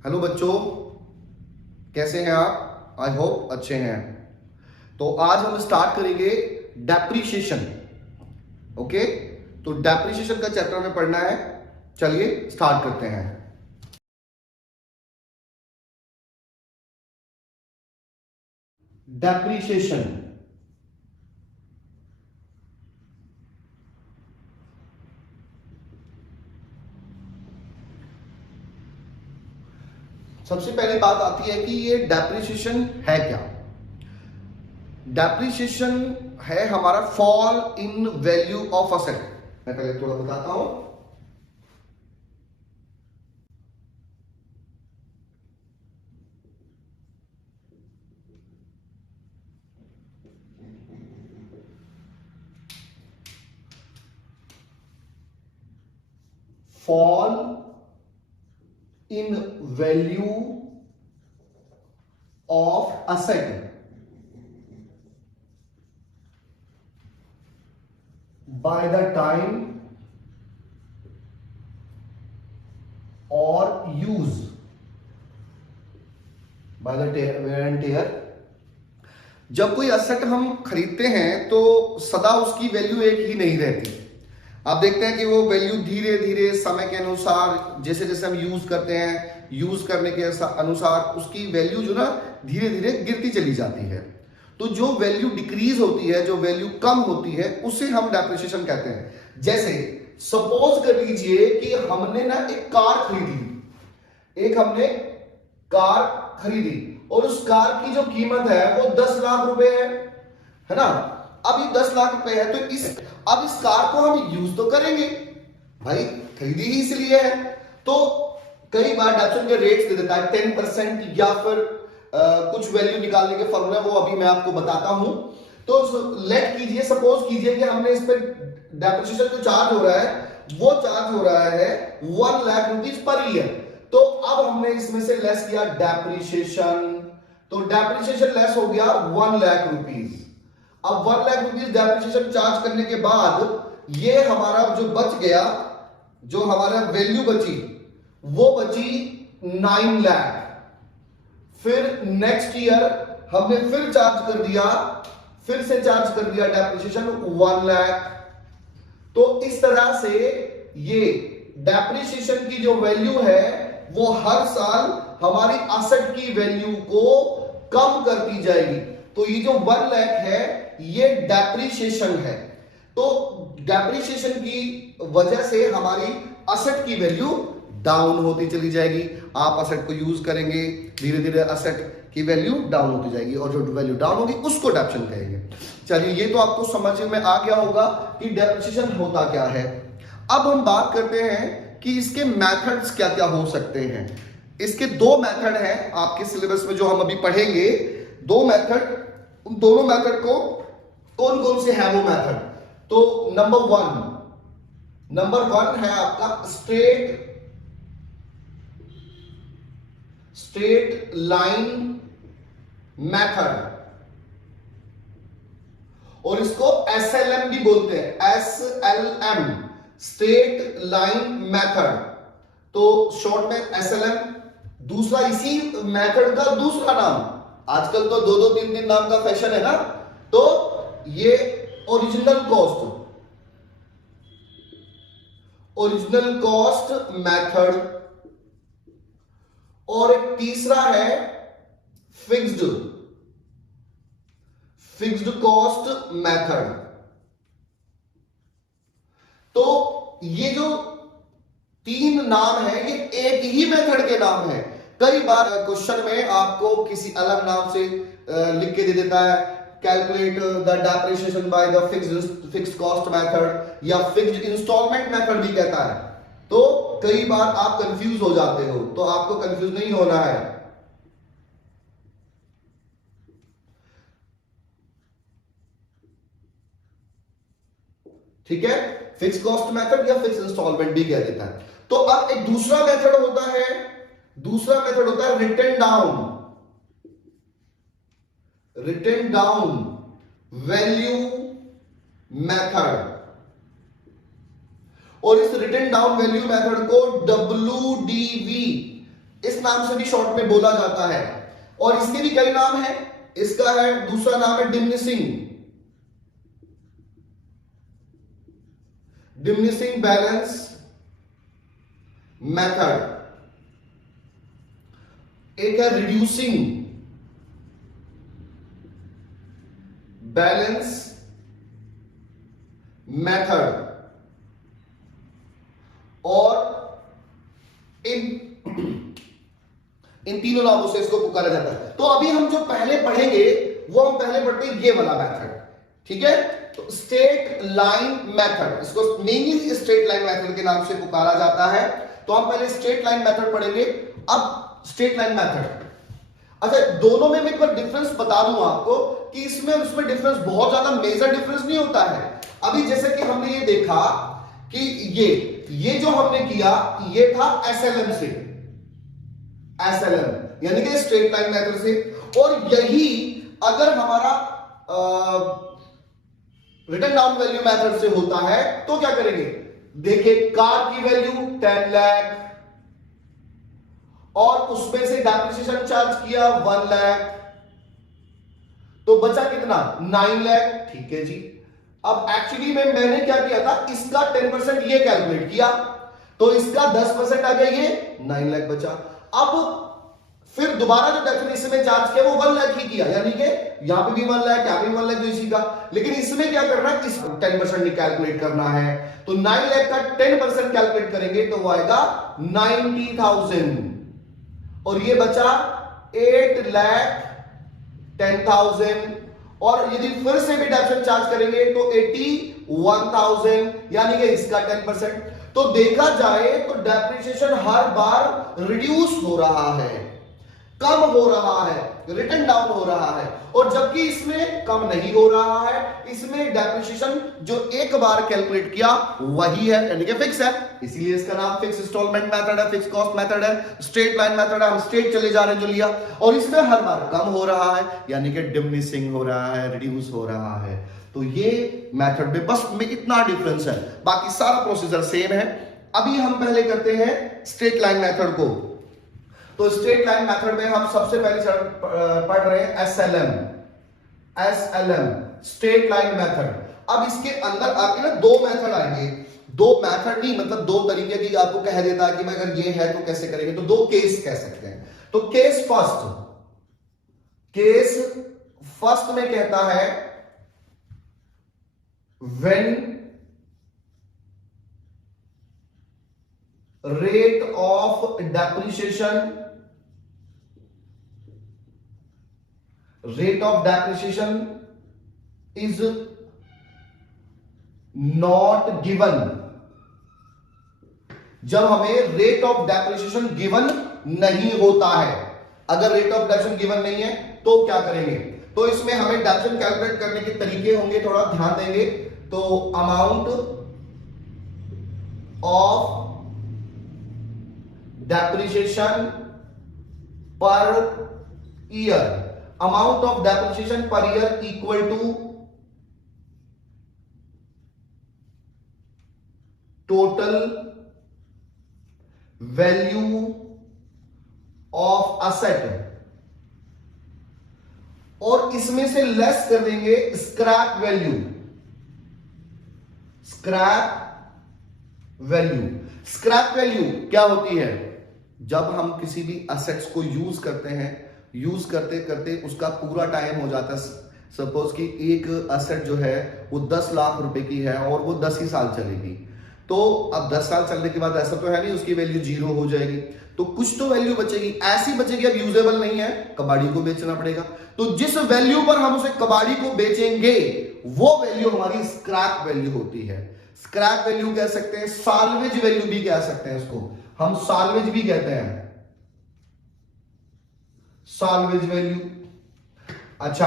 Hello बच्चों, कैसे हैं आप? आई होप अच्छे हैं। तो आज हम स्टार्ट करेंगे डेप्रीशिएशन। ओके, तो डेप्रीशिएशन का चैप्टर हमें पढ़ना है। चलिए स्टार्ट करते हैं। डेप्रीशिएशन सबसे पहली बात आती है कि ये डेप्रीशिएशन है क्या। डेप्रीशिएशन है हमारा fall in value of asset. मैं पहले थोड़ा बताता हूं। Fall in value of asset by the time or use by the wear and tear। जब कोई असेट हम खरीदते हैं तो सदा उसकी वैल्यू एक ही नहीं रहती। आप देखते हैं कि वो वैल्यू धीरे धीरे समय के अनुसार जैसे जैसे हम यूज करते हैं, यूज करने के अनुसार उसकी वैल्यू जो ना धीरे धीरे गिरती चली जाती है। तो जो वैल्यू डिक्रीज होती है, जो वैल्यू कम होती है, उसे हम डेप्रिसिएशन कहते हैं। जैसे सपोज कर लीजिए कि हमने ना एक कार खरीदी, एक हमने कार खरीदी और उस कार की जो कीमत है वो 10 लाख रुपए है ना। अब ये 10 लाख रुपए है तो अब इस कार को हम यूज तो करेंगे भाई, खरीदी ही इसलिए है। तो कई बार डेप्रिसिएशन के रेट्स दे देता है 10% या फिर कुछ वैल्यू निकालने के फॉर्मूला, वो अभी मैं आपको बताता हूं। तो लेट कीजिए, सपोज कीजिए कि हमने इस पे डेप्रिसिएशन जो चार्ज हो रहा है वो चार्ज हो रहा है 1 लाख रुपीज पर ईयर। तो अब हमने इसमें से लेस किया डेप्रिसिएशन, तो डेप्रिसिएशन लेस हो गया 1 लाख रुपीज। अब 1 लाख रुपीज डेप्रिसिएशन चार्ज करने के बाद ये हमारा जो बच गया, जो हमारा वैल्यू बची वो बची 9 लाख। फिर नेक्स्ट ईयर हमने फिर चार्ज कर दिया, फिर से चार्ज कर दिया डेप्रिसिएशन 1 लाख। तो इस तरह से ये डेप्रिसिएशन की जो वैल्यू है वो हर साल हमारी एसेट की वैल्यू को कम करती जाएगी। तो ये जो 1 लाख है ये डेप्रिसिएशन है। तो डेप्रिसिएशन की वजह से हमारी एसेट की वैल्यू डाउन होती चली जाएगी। आप असेट को यूज करेंगे, धीरे धीरे असेट की वैल्यू डाउन होती जाएगी और जो वैल्यू डाउन होगी उसको डेप्रिसिएशन कहेंगे। चलिए, ये तो आपको समझ में आ गया होगा कि डेप्रिसिएशन होता क्या है। अब हम बात करते हैं कि इसके मेथड्स क्या क्या हो सकते हैं। इसके 2 मेथड हैं आपके सिलेबस में जो हम अभी पढ़ेंगे। 2 मेथड, उन दोनों मेथड को कौन कौन से है वो मेथड। तो नंबर वन है आपका स्ट्रेट लाइन मेथड, और इसको SLM भी बोलते हैं, SLM स्ट्रेट लाइन मेथड। तो शॉर्ट में SLM। दूसरा इसी मेथड का दूसरा नाम, आजकल तो 2-2, 3-3 नाम का फैशन है ना, तो ये ओरिजिनल कॉस्ट मेथड, और एक तीसरा है फिक्स्ड कॉस्ट मेथड। तो ये जो 3 नाम है ये एक ही मेथड के नाम है। कई बार क्वेश्चन में आपको किसी अलग नाम से लिख के दे देता है, calculate the depreciation by the fixed cost method या फिक्स्ड इंस्टॉलमेंट मेथड भी कहता है। तो कई बार आप कंफ्यूज हो जाते हो, तो आपको कंफ्यूज नहीं होना है। ठीक है, फिक्स कॉस्ट मेथड या फिक्स इंस्टॉलमेंट भी कह देता है। तो अब एक दूसरा मेथड होता है रिटन डाउन वैल्यू मेथड, और इस रिटन डाउन वैल्यू मेथड को WDV इस नाम से भी शॉर्ट में बोला जाता है। और इसके भी कई नाम है। इसका है दूसरा नाम है डिमिनिशिंग बैलेंस मेथड, एक है रिड्यूसिंग बैलेंस मेथड, और इन तीनों नामों से इसको पुकारा जाता है। तो अभी हम जो पहले पढ़ेंगे वो हम पहले पढ़ते हैं ये वाला मेथड, ठीक है। तो स्ट्रेट लाइन मेथड, इसको मेनली स्ट्रेट लाइन मेथड के नाम से पुकारा जाता है। तो हम पहले स्ट्रेट लाइन मेथड पढ़ेंगे। अब स्ट्रेट लाइन मेथड, अच्छा दोनों में मैं एक बार डिफरेंस बता दूं आपको कि इसमें उसमें डिफरेंस बहुत ज्यादा मेजर डिफरेंस नहीं होता है। अभी जैसे कि हमने ये देखा कि ये जो हमने किया ये था एसएलएम से, एसएलएम यानी कि स्ट्रेट लाइन मेथड से, और यही अगर हमारा रिटन डाउन वैल्यू मेथड से होता है तो क्या करेंगे, देखिए कार की वैल्यू 10 लाख और उसमें से डेप्रिसिएशन चार्ज किया 1 लाख, तो बचा कितना 9 लाख, ठीक है जी। अब एक्चुअली में मैंने क्या किया था, इसका 10% ये कैलकुलेट किया तो इसका 10% आ गया, ये 9 लाख बचा। अब फिर दोबारा जो डेफिनेशन में चार्ज किया वो 1 लाख ही किया, यानी कि यहां पे भी 1 लाख, यहां पे भी 1 लाख, जो इसी का। लेकिन इसमें क्या करना है, इस 10% नहीं कैलकुलेट करना है, तो 9 लाख का 10% कैलकुलेट करेंगे तो वो आएगा 90,000 और ये बचा 8 लाख 10,000, और यदि फिर से भी डेप्रिसिएशन चार्ज करेंगे तो 81,000, यानी कि इसका 10%। तो देखा जाए तो डेप्रिसिएशन हर बार रिड्यूस हो रहा है, कम हो रहा है, रिटन डाउन हो रहा है, और जबकि इसमें कम नहीं हो रहा है, इसमें डेप्रिसिएशन जो एक बार कैलकुलेट किया वही है, यानी कि फिक्स है, इसीलिए इसका नाम फिक्स इंस्टॉलमेंट मेथड है, फिक्स कॉस्ट मेथड है, स्ट्रेट लाइन मेथड है। हम स्ट्रेट चले जा रहे हैं जो लिया, और इसमें हर बार कम हो रहा है, यानी कि डिमिनिशिंग हो रहा है, रिड्यूस हो रहा है। तो ये मेथड में बस में इतना डिफरेंस है, बाकी सारा प्रोसीजर सेम है। अभी हम पहले करते हैं स्ट्रेट लाइन मेथड को। तो स्ट्रेट लाइन मेथड में हम सबसे पहले पढ़ रहे हैं एसएलएम, स्ट्रेट लाइन मेथड। अब इसके अंदर आपके ना दो मेथड आएंगे, दो मेथड नहीं मतलब दो तरीके की, आपको कह देता है कि मैं अगर ये है तो कैसे करेंगे, तो दो केस कह सकते हैं। तो केस फर्स्ट में कहता है when rate of depreciation is not given, जब हमें रेट ऑफ डेप्रिसिएशन गिवन नहीं होता है। अगर रेट ऑफ डेप्रिसिएशन गिवन नहीं है तो क्या करेंगे, तो इसमें हमें डेप्रिसिएशन कैलकुलेट करने के तरीके होंगे, थोड़ा ध्यान देंगे। तो amount of depreciation per year, amount of depreciation per year equal to total value of asset, और इसमें से लेस कर देंगे स्क्रैप वैल्यू। स्क्रैप वैल्यू क्या होती है, जब हम किसी भी असेट्स को यूज करते हैं, यूज करते करते उसका पूरा टाइम हो जाता है। सपोज कि एक असेट जो है वो 10 लाख रुपए की है और वो 10 ही साल चलेगी, तो अब 10 साल चलने के बाद ऐसा तो है नहीं उसकी वैल्यू 0 हो जाएगी, तो कुछ तो वैल्यू बचेगी, ऐसी बचेगी अब यूजेबल नहीं है, कबाड़ी को बेचना पड़ेगा। तो जिस वैल्यू पर हम उसे कबाड़ी को बेचेंगे वो वैल्यू हमारी स्क्रैप वैल्यू होती है। स्क्रैप वैल्यू कह सकते हैं, साल्वेज वैल्यू भी कह सकते हैं, इसको हम साल्वेज भी कहते हैं, साल्वेज वैल्यू। अच्छा,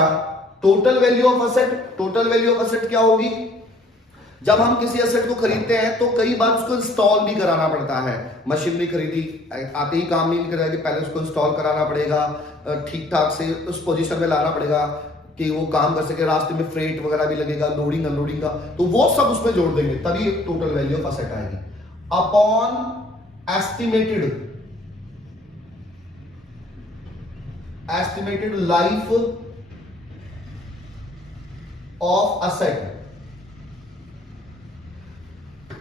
टोटल वैल्यू ऑफ असेट क्या होगी, जब हम किसी असेट को खरीदते हैं तो कई बार उसको इंस्टॉल भी कराना पड़ता है। मशीनरी खरीदी, आते ही काम नहीं करेगा, पहले उसको इंस्टॉल कराना पड़ेगा, ठीक ठाक से उस पोजीशन में लाना पड़ेगा कि वो काम कर सके, रास्ते में फ्रेट वगैरह भी लगेगा, लोडिंग अनलोडिंग का, तो वो सब उसमें जोड़ देंगे तभी टोटल वैल्यू ऑफ असेट आएगी। Upon estimated estimated life of asset,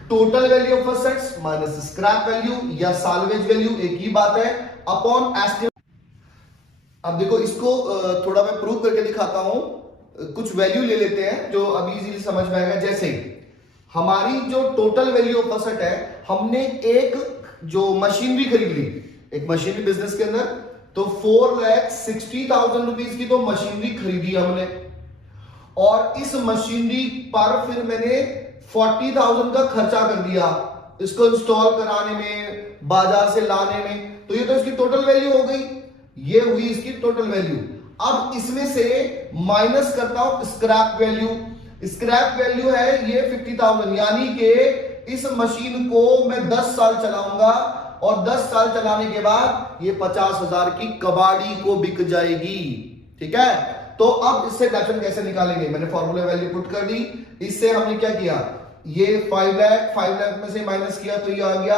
total value of assets minus scrap value या साल्वेज वैल्यू एक ही बात है, अपॉन एस्टिमेट। अब देखो इसको थोड़ा मैं प्रूव करके दिखाता हूं, कुछ वैल्यू ले लेते हैं जो अभी इजीली समझ में आएगा। जैसे हमारी जो टोटल वैल्यू ऑफ असेट है, हमने एक जो मशीनरी खरीद ली, एक मशीनरी बिजनेस के अंदर, तो 4,60,000 रुपीज की तो मशीनरी खरीदी हमने, और इस मशीनरी पर फिर मैंने 40,000 का खर्चा कर दिया इसको इंस्टॉल कराने में, बाजार से लाने में, तो ये तो इसकी टोटल वैल्यू हो गई, ये हुई इसकी टोटल वैल्यू। अब इसमें से माइनस करता हूं स्क्रैप वैल्यू, स्क्रैप वैल्यू है ये 50,000, यानी कि इस मशीन को मैं 10 साल चलाऊंगा और 10 साल चलाने के बाद ये 50,000 की कबाड़ी को बिक जाएगी। ठीक है, तो अब इससे डेप्शन कैसे निकालेंगे, मैंने फॉर्मूला वैल्यू पुट कर दी, इससे हमने क्या किया, ये 5 लाख में से माइनस किया तो ये आ गया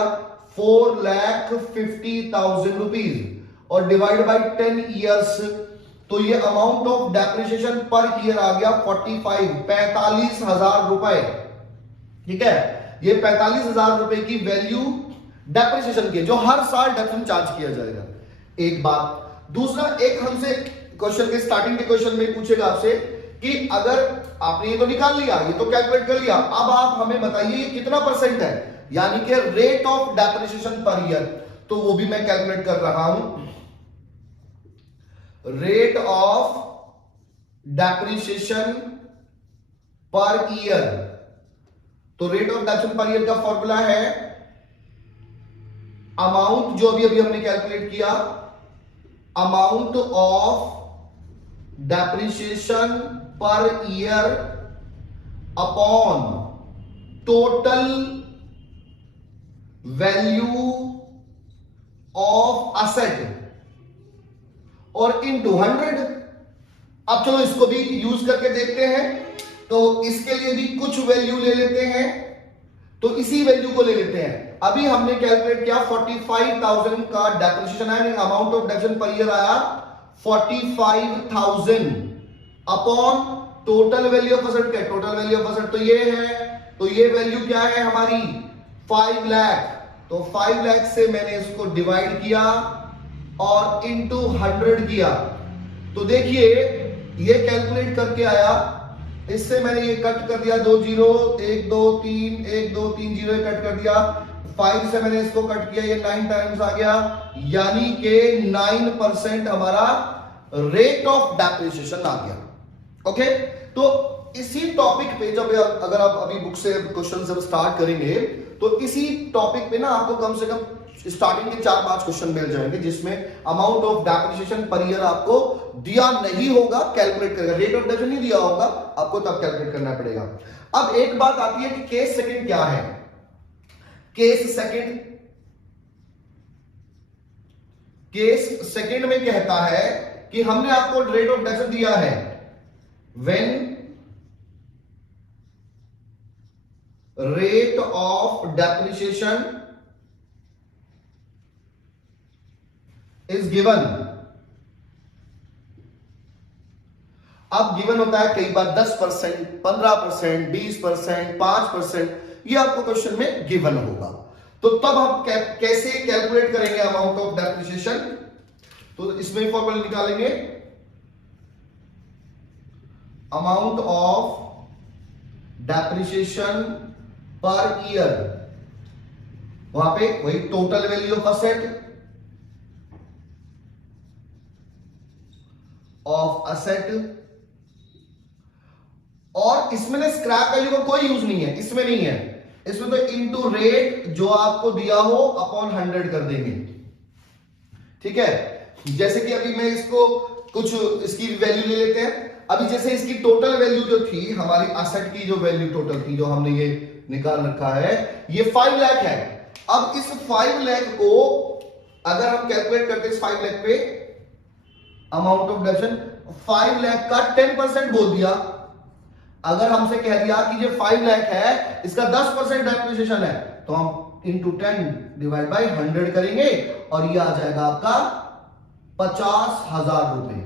4,50,000 रुपीज, और डिवाइड बाय 10 इयर्स, तो ये amount of depreciation per year आ गया 45,000 रुपए। ठीक है, ये 45,000 रुपए की वैल्यू डेप्रिसिएशन की, जो हर साल डेप्रिसिएशन चार्ज किया जाएगा। एक बात, दूसरा, एक हमसे क्वेश्चन के स्टार्टिंग के क्वेश्चन में पूछेगा आपसे कि अगर आपने ये तो निकाल लिया, ये तो कैलकुलेट कर लिया, अब आप हमें बताइए ये कितना परसेंट है, यानी कि rate of depreciation per year, तो वो भी मैं कैलकुलेट कर रहा हूं। Rate of depreciation per year, तो rate of depreciation per year का फॉर्मूला है अमाउंट, जो अभी हमने कैलकुलेट किया, amount of depreciation per year upon total value of asset और इनटू 100। अब चलो इसको भी यूज करके देखते हैं, तो इसके लिए भी कुछ वैल्यू ले लेते हैं, तो इसी वैल्यू को ले लेते हैं। अभी हमने कैलकुलेट किया 45,000 का डेप्रिसिएशन है, amount of depreciation per year आया 45,000 upon total value of asset, क्या टोटल वैल्यू ऑफ असेट तो ये है, तो ये वैल्यू क्या है हमारी 5 लाख, तो 5 लाख से मैंने इसको डिवाइड किया और इनटू 100 किया, तो देखिए ये कैलकुलेट करके आया, इससे मैंने ये कट कर दिया, 2 जीरो, 1 2 3 1 2 3 जीरो कट कर दिया, 5 से मैंने इसको कट किया, ये 9 टाइम्स आ गया, यानी कि 9% हमारा रेट ऑफ डेप्रिसिएशन आ गया। ओके, तो इसी टॉपिक पे जब अगर आप अभी बुक से क्वेश्चन जब स्टार्ट करेंगे, तो इसी टॉपिक पे ना आपको कम से कम स्टार्टिंग के 4-5 क्वेश्चन मिल जाएंगे, जिसमें amount of depreciation per year आपको दिया नहीं होगा, कैलकुलेट करेगा, रेट ऑफ डेप्रिसिएशन नहीं दिया होगा आपको, तब कैलकुलेट करना पड़ेगा। अब एक बात आती है कि केस सेकंड क्या है। केस सेकंड में कहता है कि हमने आपको रेट ऑफ डेप्रिसिएशन दिया है, when rate of depreciation is given. अब गिवन होता है कई बार 10%, 15%, 20%, 5%, ये आपको क्वेश्चन में गिवन होगा, तो तब हम कैसे कैलकुलेट करेंगे अमाउंट ऑफ डेप्रिसिएशन, तो इसमें फॉर्मूला निकालेंगे, amount of depreciation per year, वहां पे वही टोटल वैल्यू ऑफ असेट और इसमें ना स्क्रैप वैल्यू का कोई यूज नहीं है, इसमें नहीं है, इसमें तो इनटू रेट जो आपको दिया हो अपॉन 100 कर देंगे। ठीक है, जैसे कि अभी मैं इसको कुछ इसकी वैल्यू ले लेते हैं। अभी जैसे इसकी टोटल वैल्यू जो थी हमारी असेट की, जो वैल्यू टोटल थी जो हमने ये निकाल रखा है, ये 5 लाख है। अब इस 5 लाख को अगर हम कैलकुलेट करते हैं, 5 लाख पे अमाउंट ऑफ डेप्रिसिएशन, 5 लाख का 10% बोल दिया, अगर हमसे कह दिया कि ये 5 लाख है, इसका 10% डेप्रिसिएशन है, तो हम इनटू 10 डिवाइड बाय 100 करेंगे और ये आ जाएगा आपका 50,000 रुपए।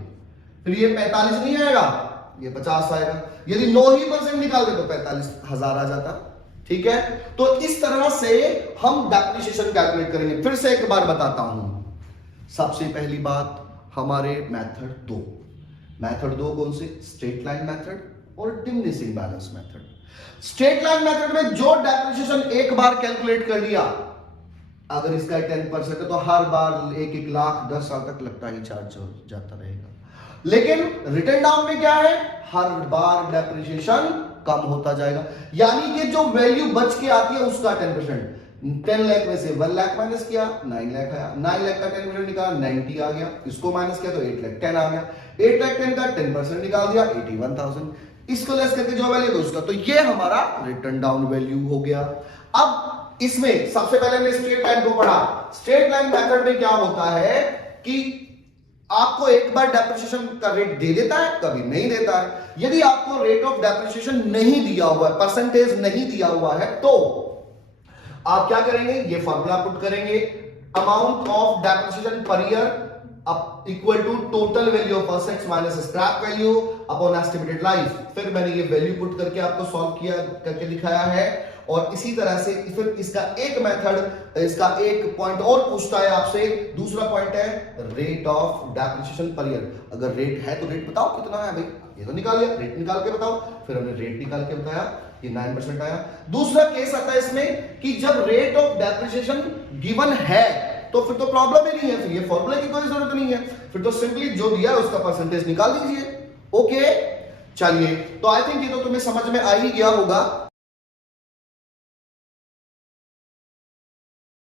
फिर ये 45 नहीं आएगा, ये 50 आएगा। यदि 9% निकाल दे तो 45,000 आ जाता। ठीक है, तो इस तरह से हम डेप्रिसिएशन कैलकुलेट करेंगे। फिर से एक बार बताता हूं। सबसे पहली बात, हमारे मेथड दो कौन से? स्ट्रेट लाइन मेथड और diminishing balance method. Straight line method में जो डेप्रिसिएशन एक बार कैलकुलेट कर लिया, अगर इसका 10% है तो हर बार 1 लाख 10 साल तक लगता ही चार्ज हो जाता रहेगा। लेकिन रिटर्न डाउन में क्या है? हर बार डेप्रिसिएशन कम होता जाएगा, यानी कि जो वैल्यू बच के आती है उसका 10%। 10 लाख में से 1 लाख माइनस किया, 9 लाख आया। 9 लाख का 10% निकाला, 90 आ गया। इसको माइनस किया तो 8 लाख 10 आ गया। 8 लाख 10 का 10% निकाल दिया, 81,000। इसको लेस करके जो वैल्यू है उसका, तो ये हमारा रिटर्न डाउन वैल्यू हो गया। अब इसमें सबसे पहले हमने स्ट्रेट लाइन को पढ़ा। स्ट्रेट लाइन मेथड में क्या होता है कि आपको एक बार डेप्रिसिएशन का रेट दे देता है, कभी नहीं देता है। यदि आपको रेट ऑफ डेप्रिसिएशन नहीं दिया हुआ है, परसेंटेज नहीं दिया हुआ है, तो आप क्या करेंगे? ये फॉर्मूला पुट करेंगे, amount of depreciation per year equal to total value of assets minus scrap value upon estimated life. फिर मैंने ये वैल्यू पुट करके आपको सॉल्व किया, करके दिखाया है। और इसी तरह से फिर इसका एक मेथड, इसका एक पॉइंट और पूछता है आपसे। दूसरा पॉइंट है rate of depreciation per year. अगर रेट है तो रेट बताओ कितना है भाई, ये तो निकाल लिया, रेट निकाल के बताओ। फिर हमने रेट निकाल के बताया, ये 9% आया। दूसरा केस आता है इसमें कि जब रेट ऑफ डेप्रिसिएशन गिवन है तो फिर तो प्रॉब्लम ही नहीं है, फिर ये फॉर्मूला की कोई जरूरत नहीं है, फिर तो सिंपली जो दिया है उसका परसेंटेज निकाल दीजिए। ओके, चलिए, तो आई थिंक ये तो तुम्हें समझ में आ ही गया होगा